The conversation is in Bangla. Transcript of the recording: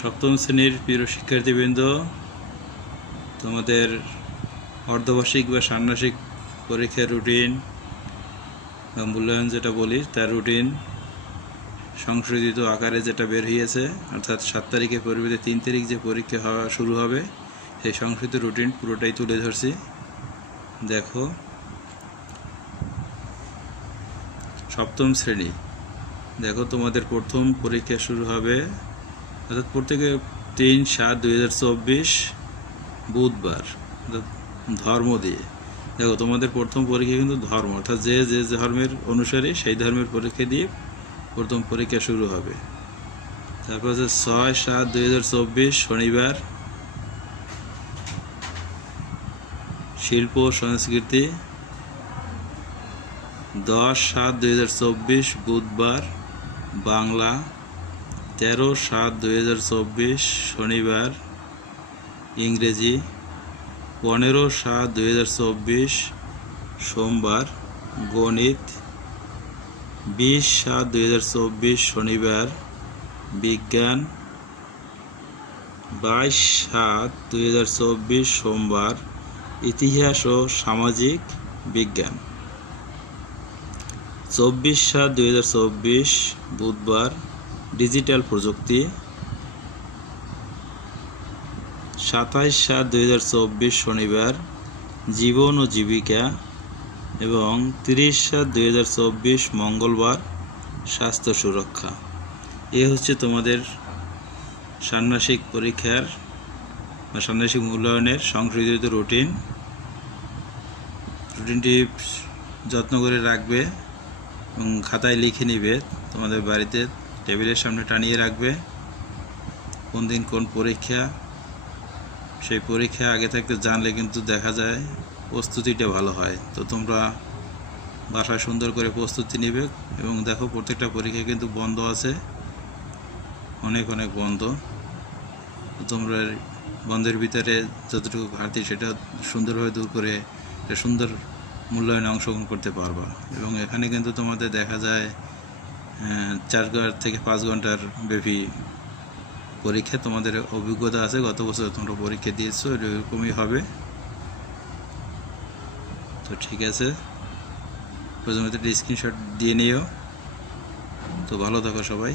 সপ্তম শ্রেণীর প্রিয় শিক্ষার্থীবৃন্দ, তোমাদের অর্ধবার্ষিক বা ষান্মাসিক পরীক্ষার রুটিন বা মূল্যায়ন যেটা বলি তার রুটিন সংশোধিত আকারে যেটা বের হয়েছে, অর্থাৎ 7 তারিখের পরিবর্তে 3 তারিখ যে পরীক্ষা হওয়া শুরু হবে সেই সংশোধিত রুটিন পুরোটাই তুলে ধরছি। দেখো, সপ্তম শ্রেণী, দেখো তোমাদের প্রথম পরীক্ষা শুরু হবে অর্থাৎ প্রত্যেকে 3/7/2024 বুধবার, ধর্ম দিয়ে। দেখো তোমাদের প্রথম পরীক্ষা কিন্তু ধর্ম, অর্থাৎ যে যে ধর্মের অনুসারী সেই ধর্মের পরীক্ষা দিয়ে প্রথম পরীক্ষা শুরু হবে। তারপর হচ্ছে 6/7/2024 শনিবার শিল্প ও সংস্কৃতি। 10/7/2024 বুধবার বাংলা। 13/7/2024 শনিবার ইংরেজি। 15/7/2024 সোমবার গণিত। 20/7/2024 শনিবার বিজ্ঞান। 22/7/2024 সোমবার ইতিহাস ও সামাজিক বিজ্ঞান। 24/7/2024 বুধবার ডিজিটাল প্রযুক্তি। 27/7/2024 শনিবার জীবন ও জীবিকা এবং 30/7/2024 মঙ্গলবার স্বাস্থ্য সুরক্ষা। এ হচ্ছে তোমাদের ষান্মাসিক পরীক্ষার বা ষান্মাসিক মূল্যায়নের সংশোধিত রুটিনটি যত্ন করে রাখবে এবং খাতায় লিখে নিবে, তোমাদের বাড়িতে টেবিলের সামনে টানিয়ে রাখবে। কোন দিন কোন পরীক্ষা, সেই পরীক্ষা আগে থাকতে জানলে কিন্তু দেখা যায় প্রস্তুতিটা ভালো হয়। তো তোমরা বাসায় সুন্দর করে প্রস্তুতি নিবে এবং দেখো প্রত্যেকটা পরীক্ষা কিন্তু বন্ধ আছে, অনেক অনেক বন্ধ। তোমরা বন্ধের ভিতরে যতটুকু ঘাটতি সেটা সুন্দরভাবে দূর করে একটা সুন্দর মূল্যায়নে অংশগ্রহণ করতে পারবা। এবং এখানে কিন্তু তোমাদের দেখা যায় 4 থেকে 5 ঘন্টার ব্যাপী পরীক্ষা। তোমাদের অভিজ্ঞতা আছে, গত বছর তোমরা পরীক্ষা দিয়েছো, এরকমই হবে। তো ঠিক আছে, প্রথমে একটা স্ক্রিনশট দিয়ে নিও। তো ভালো থাকো সবাই।